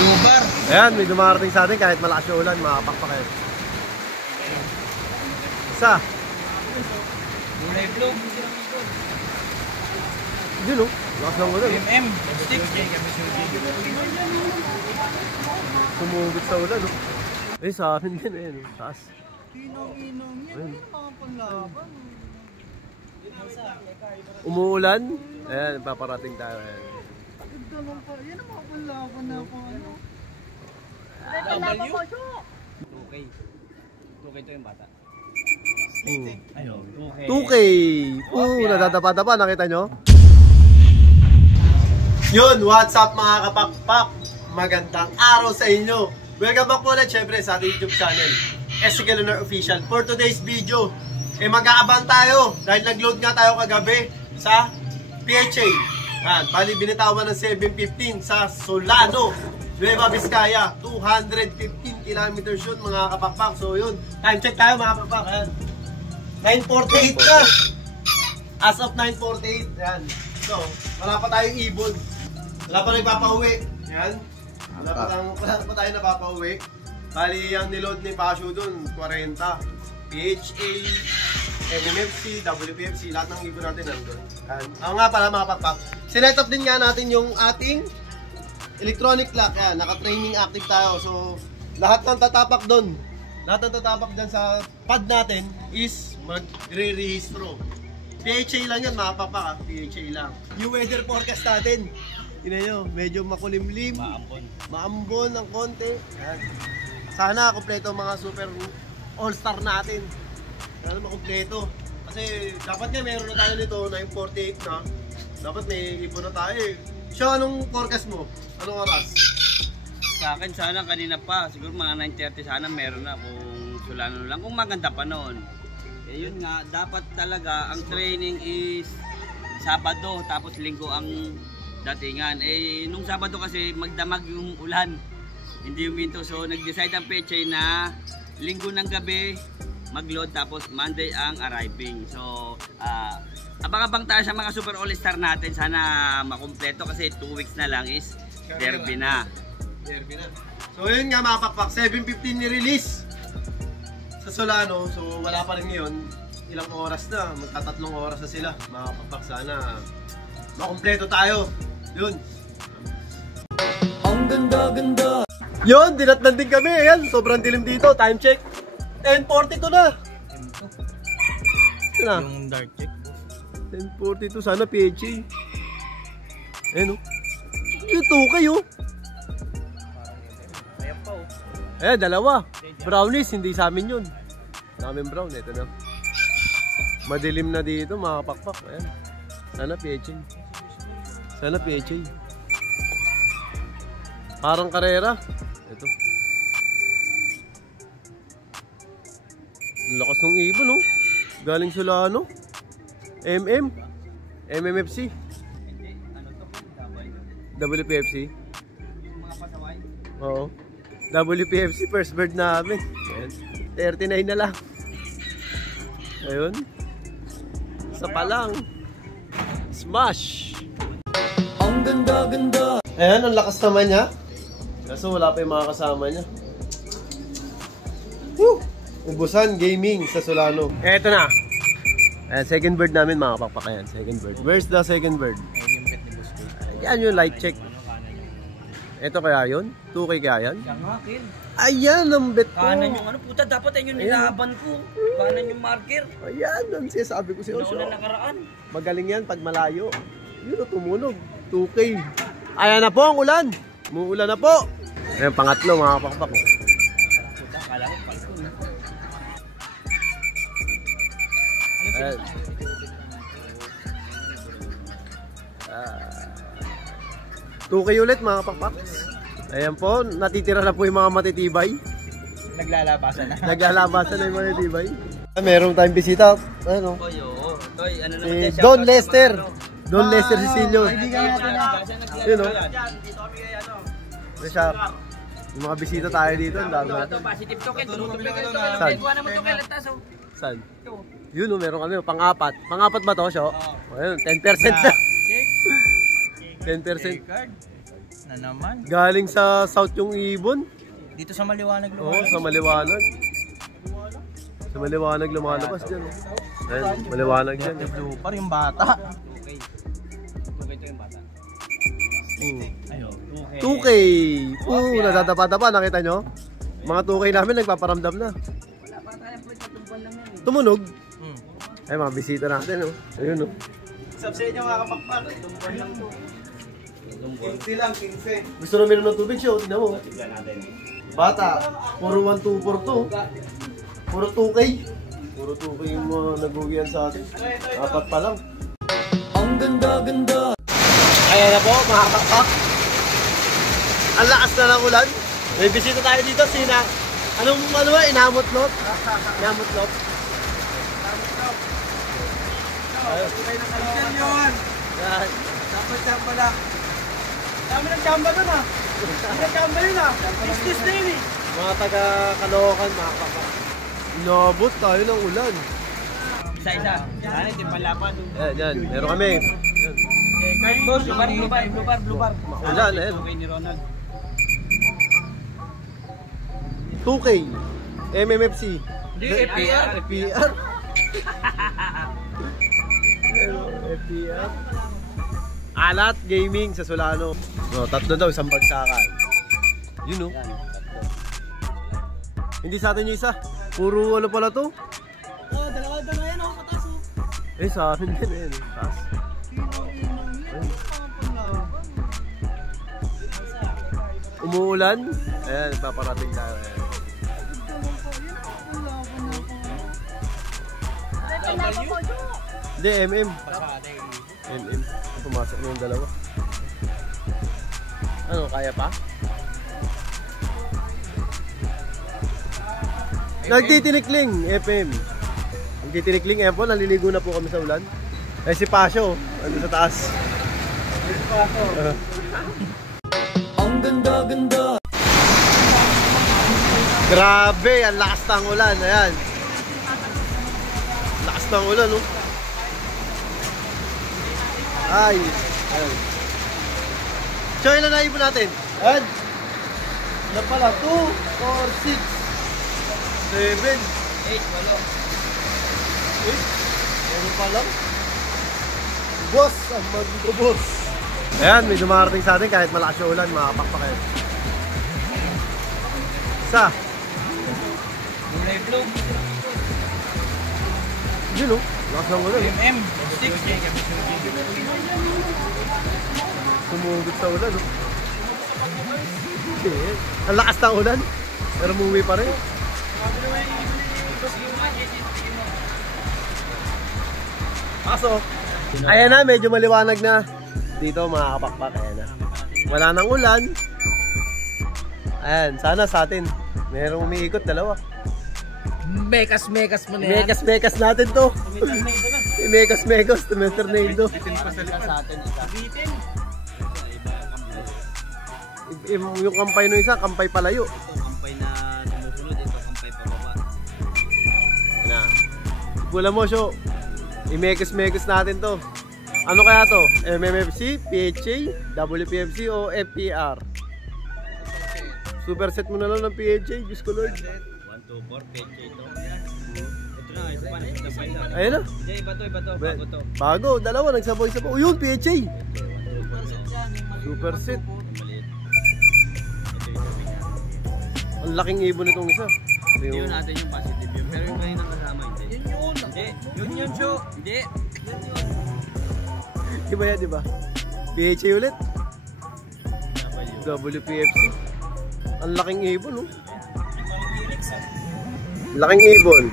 Lubar. Ayan, may dumarating sa atin kahit malakas yung ulan, makapakpak kayo. Isa. Gulay blue. Yun o, lakas ng ulan. Stick. Sumugot sa ulan o. Eh, sa akin din eh, taas. Inong-inong yun, makapalaban. Umuulan, ayan, paparating tayo. Ayan. Yan ang makapalaban na ako ano. W? 2K. 2K to yung bata. Ayun, 2K. 2K! Nadadapa-dapa, nakita nyo? Yun, what's up mga kapakpak? Magandang araw sa inyo. Welcome back po ulit syempre sa ating YouTube channel, SK Lunar Official. For today's video, mag-aabang tayo dahil nag-load nga tayo kagabi sa PHA. Bali binitawan ng 715 sa Solano, Nueva Vizcaya. 215 kilometers yun mga kapakpak. So yun, time check tayo mga kapakpak. 9:48 na. As of 9:48. Yan. So, wala pa tayong ibon. Wala pa nagpapauwi. Yan. Wala pa tayo napapauwi. Bali, ang niload ni Pasio dun, 40. PHA, MMFC, WPFC, lahat ng ibon natin nandun. Ako nga pala mga pakpak. Sinet up din nga natin yung ating electronic lock. Yan, naka-training active tayo. So, lahat ng tatapak dun, lahat ng tatapak dyan sa pad natin is magre-rehistro. PHA lang yan mga pakpak, PHA lang. Yung weather forecast natin, tingnan nyo, medyo makulimlim, maambon ng konti. Yan. Sana kompleto mga super all-star natin. Sana makompleto. Kasi dapat nga meron na tayo nito, 9:48 na. Dapat may ibon na tayo eh. So, anong forecast mo? Anong oras? Sa akin sana kanina pa, siguro mga 9:30 sana meron na kung Solano lang. Kung maganda pa noon. Eh yun nga, dapat talaga ang training is Sabado tapos Linggo ang datingan. Eh nung Sabado kasi magdamag yung ulan. Hindi huminto. So nag-decide ang PHA na Linggo ng gabi mag-load tapos Monday ang arriving. So abang-abang tayo sa mga super all-star natin. Sana makumpleto kasi 2 weeks na lang is derby na. Derby na. So yun nga mga pakpak, 7:15 ni-release sa Solano. So wala pa rin ngayon. Ilang oras na, magtatatlong oras na sila. Mga pakpak, sana makumpleto tayo. Yun. Ang ganda-ganda. Yun, dinatnan din kami. Ayan, sobrang dilim dito. Time check. 10:42 na. Ito na. Yung dark check. 10:42. Sana PHA. Ayan o. Yung 2K o. Ayan pa o. Ayan, dalawa. Brownies, hindi sa amin yun. Sa amin brown. Ito na. Madilim na dito mga pakpak. Ayan. Sana PHA. Sana PHA. Parang karera. Ito. Ang lakas ng ibon, oh. Galing Solano. MMFC. Hindi, ano to? WPFC. Yung mga pasaway. Oo. WPFC, first bird namin. Ayan. 39 na lang. Ayun. Isa pa lang. Smash! Ang ganda-ganda! Ayan, ang lakas naman niya. Kaso wala pa yung mga kasama niya. Woo! Ubusan Gaming sa Solano. Eto na. Ayan, second bird namin mga pakpak. Ayan, second bird. Where's the second bird? Ayan yung light check. Ito kaya yun? 2K kaya yan? Siya nga, Kin. Ayan ang bet ko. Kanan yung ano, puta, dapat ayun yung nilaban ko. Kanan yung marker. Ayan, ang sinasabi ko sa'yo. Nauna nakaraan. Magaling yan pag malayo. Yun o, tumunog. 2K. Ayan na po ang ulan. Muulan na po. Ayan, pangatlo mga pakpak. Puta, kala ko palko na. Ayan. 2K ulit mga pakpak. Ayan po, natitira na po yung mga matitibay. Naglalabasan na. Naglalabasan na yung matitibay. Meron tayong bisita. Ano? Toy, oo. Toy, ano naman Si yan? Don Lester. Don Lester Cecilio. Kaibigan natin na. Yun o. Dito kami kay ano. Siya. Yung mga bisita tayo dito. Ang dami Ito, natin. positive token. Tumutupin ka ito. Saan? Buwan naman ito kay Lantaso. Saan? Yun o, meron kami. Pang-apat. Pang-apat ba to, Syo? Ayun, 10% na. 10%. Na naman. Galing sa south yung ibon. Dito sa maliwanag Oo, lumalabas. sa maliwanag. Sa maliwanag lumalabas dyan. Ayan, maliwanag dyan. Blue par yung bata. Okay. Okay ito yung bata. Ayun. 2K. Nadadapa-dapa, nakita nyo? Mga 2K namin nagpaparamdam na. Wala pa tayong pwede tumpuan lang yan eh. Tumunog. Ay, mga bisita natin, oh. Ayun, oh. Sab sa inyo mga kapakpak. Tumpuan lang to. 15 lang, 15. Gusto na meron ng tubig siya, oh. Tignan mo. Bata, puro 1-2-4 to. Puro 2K. Puro 2K yung mga nag-uwian sa atin. Apat pa lang. Ang ganda-ganda. Ayan na po, mga kakak. Ang lakas na ng ulan. May bisita tayo dito, sina. Anong ba? Inamotlot? Inamotlot? Okay na kalitan yun. Yan. Dapat chamba na. Dami ng chamba dun ha. Dami ng chamba yun ha. Business na yun eh. Mga taga-Caloocan, mga kakak. Inabot tayo ng ulan. Isa-isa. Ano, timpalapan. Ayan, yan. Meron kami. Blue bar. Ulan, ayan. Okay ni Ronald. 2K. MMFC. Hindi, FPR. FPR. FPR. Alat Gaming sa Solano. No, tatlo daw, isang bagsakan. Yun, no? Hindi sa atin yung isa. Puro ano pala to? Dalawa yan ako katas oh. Eh, sa akin din eh. Taas. Umuulan. Ayan, paparating tayo. Ayan. Hindi, MM. MM. Pumasok na yung dalawa. Ano, kaya pa? Nagtitinikling, FM. Nagtitinikling, FM. Naliligo na po kami sa ulan. Eh, si Pasyo, ano sa taas. Ang ganda-ganda. Grabe, ang lakas ng ulan. Ayan. Lakas ng ulan, oh. Ay. Ayan. So, ilan na ibon natin? Ayan. Ilan pala? 2, 4, 6, 7, 8 ano pa lang? Boss, ang mag-boss. Ayan, may dumarating sa atin kahit malakas yung ulan, makapakpak kayo. Isa. Kulay blue. Yun, oh. Lakas ng ulan. MM. 6. Sumugot sa ulan, oh. Okay. Ang lakas ng ulan, pero umuwi pa rin. Pasok. Ayan na, medyo maliwanag na. Dito mga kapakpak, ayan na. Wala nang ulan. Ayan, sana sa atin. Merong umiikot, dalawa. Mekas mo na yan. Mekas natin to. Mekas, tumiternado. Pasalita sa atin isa. Yung kampay no isa, kampay palayo. Ito kampay na sumusunod, ito kampay pababa. Na. Bula mo, Syo. I-mekas natin to. Ano kaya to? MMFC, PHA, WPFC o FPR? Superset mo na lang ng PHA, Diyos ko Lord. 1, 2, 4, peche ito. Ito na, isa pa na. Ayun na. Hindi, iba to, bago to. Bago, dalawa, nagsabay-sabay. O yun, PHA. Superset. Maliit. Ang laking ibon nitong isa. Hindi yun natin yung positive yun, pero yung kanina kasama hindi. Yun yun, Syo. Hindi. Iba yan, diba? PHA ulit. WPFC. Ang laking ibon, oh. Laking ibon.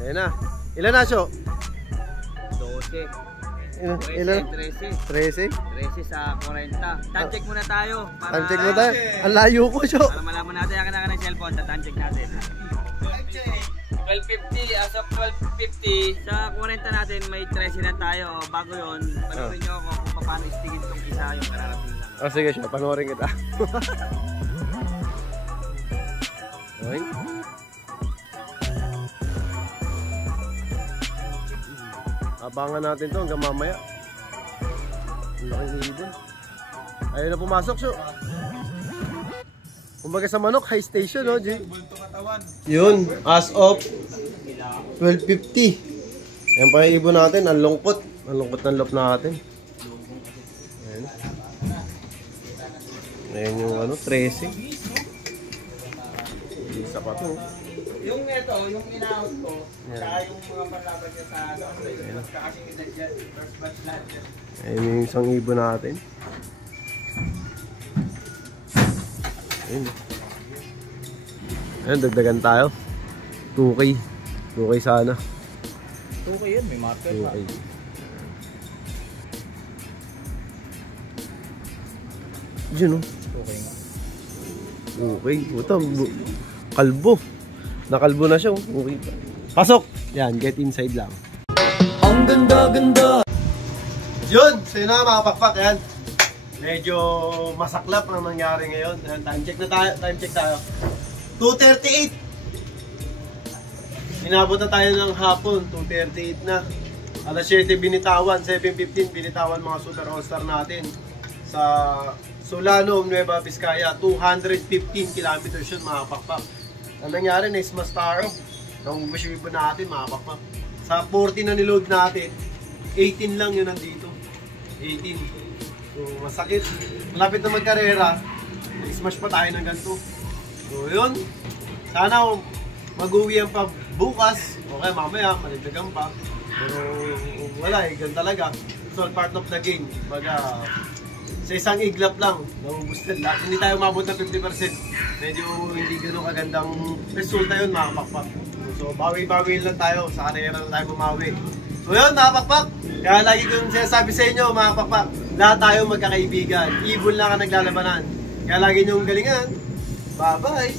Ayan na. Ilan na, Syo? 12. Ilan? 13? 13. 13 sa 40. Time check muna tayo. Time check mo tayo. Ang layo ko, Syo. Para malaman natin ang kanaka ng cellphone. Time check natin. 12.50. As of 12.50. Sa 40 natin may 13 na tayo. Bago yun, panoorin nyo ako kung paano istigin itong isa yung kararating lang. Oh, sige, Syo. Panoorin kita. Okay. Abangan natin to hanggang mamaya. Ang laking ibon. Ayun na pumasok, so. Kumbaga sa manok, high station, no, G? Yun, as of 12:50. Ayan pa yung ibon natin, ang lungkot. Ang lungkot ng loob natin. Ayan. Ayan yung ano, 13. Isa pa to. Yung ito, yung in-out ko, saka yung mga panlaban niya sa kasi first batch lahat. Ayan yung isang ibon natin. Ayan. Ayan, dagdagan tayo. 2K. 2K sana. 2K yun, may marker 2K. Diyan, no? 2K nga. 2K. Puta, kalbo. Nakalbo na siya, oh. Okay. Pasok! Yan, get inside lang. Ang ganda-ganda! Yun! So yun na mga pakpak, yan. Medyo masaklap ang nangyari ngayon. Time check na tayo. Time check tayo. 2:38. Inabot na tayo ng hapon. 2:38 na. Alas 7 binitawan. 7:15 binitawan mga Super All-Star natin. Sa Solano, Nueva Vizcaya. 215 kilometers yun mga pakpak. Ang nangyari na Ismas Taro. Nangubos yung ibon natin mga pakpak. Sa 40 na niload natin, 18 lang yun nandito. 18. So, masakit. Malapit na magkarera. Smash pa tayo ng ganito. So, yun. Sana mag-uwi yan pa bukas. Okay, mamaya, maligdagan pa. Pero wala eh, ganun talaga. It's all part of the game. Baga, sa isang iglap lang, nabubusted lahat. Hindi tayo mabot na 50%. Medyo hindi ganun kagandang resulta yun, mga pakpak. So, bawi-bawi lang tayo. Sa karera lang tayo bumawi. So, yun, mga pakpak. Kaya lagi kong sinasabi sa inyo, mga pakpak, lahat tayo magkakaibigan. Ibon lang ang naglalabanan. Kaya lagi niyong galingan. Bye-bye!